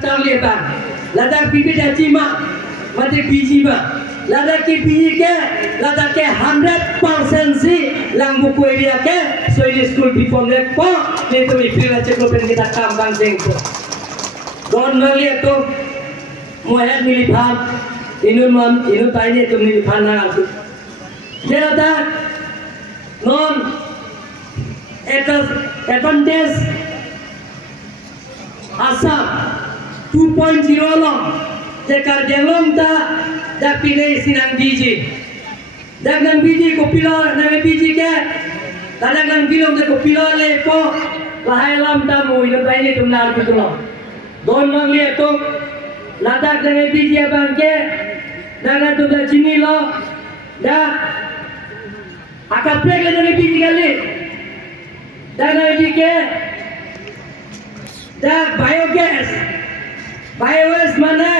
Charlie bang, Ladakh pipi dajima, mati biji ba, Ladakh ki biji ke, Ladakh ke 100% si, lang buku area ke, so ini school people nek po, ni tu ikri la ceklo pen kita kam bang jeng tu. Don ngali tu, muat miliphan, inu tai ni tu miliphan na tu. Jadi dah, non, advantage, Assam. 2.0 long, jekar jelom ta, jak pilih sinang biji, jangan biji kopilo, nama biji ke, jangan bilang je kopilo lepo, lahai lam tamu, ini bayi tu nar gitu loh. Don mang lihat tu, ladak nama biji abang ke, jangan tu dah cini loh, dah, akap plek nama biji kali, jangan biji ke, dah biogas. Biogas mana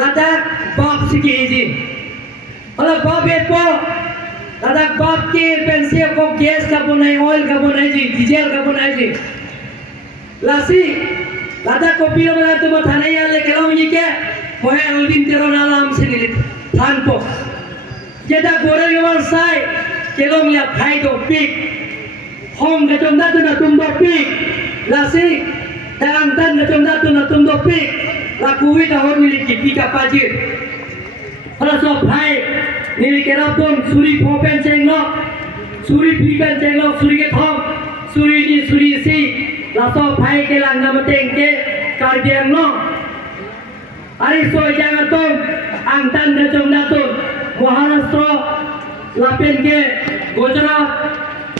Ladakh bab sikit je. Kalau bab itu, Ladakh bab ke pensi ko gas ka bunai, oil ka bunai je, diesel ka bunai je. Lasi Ladakh ko pilo mana tu mathane ya le kalau ni ke, mohe alvin tero nalam sini than po. Jeda gore yawar sai, kelong ya khai do pik, hom ka jomda tu na tum do pik. Lasi dan tan ka jomda tu na tum do pik. Lakui tahun milik kita pajir. Kalau sob hai, milik kita pun suri popen cenglo, suri pikan cenglo, suri ke thong, suri ni suri si, lasob hai ke lang nama tengke kardiang lo. Ari so jangan tong, angtan dacom datun, Maharashtra, lapen ke Gujarat,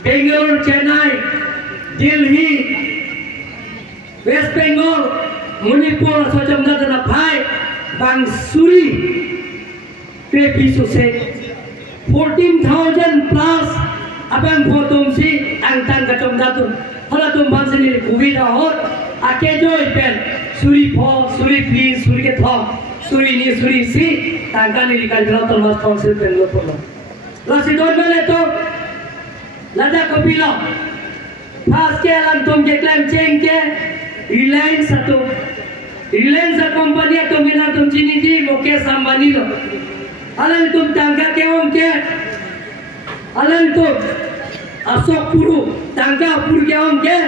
Bangalore, Chennai, Delhi, West Bengal. Manipur macam mana nak hai bang suri pe se 14,000 plus abang photom si angtan kacom datun hala tum bang sini kuwi dah hot ake joy pen suri pho suri please suri ke thom suri ni suri si tangka ni likal jalo to mas council pen lo polo la si don mele to lada kopilo pas ke alam tum ke claim cheng ke Reliance satu Reliance company itu mina tum cini di Mukesh Ambani lo. Alam tum tangga ke om ke, alam tum Ashok Puru tangga pur ke om ke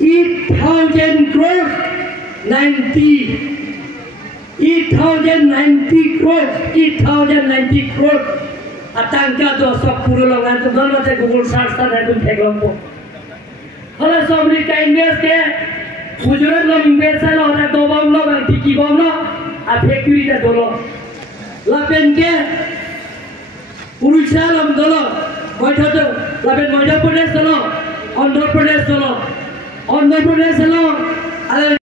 8,000 crores 8,090 crores. Tangga tu Ashok Puru lo kan tu dalam macam Google search tadi tum teglom po. Kalau sobri kain invest ke Gujarat lo invest lo ada dua lo bang tiki bang lo ada factory dah dolo lapen ke Urusha lo dolo macam tu lapen Madhya Pradesh lo Andhra Pradesh lo ada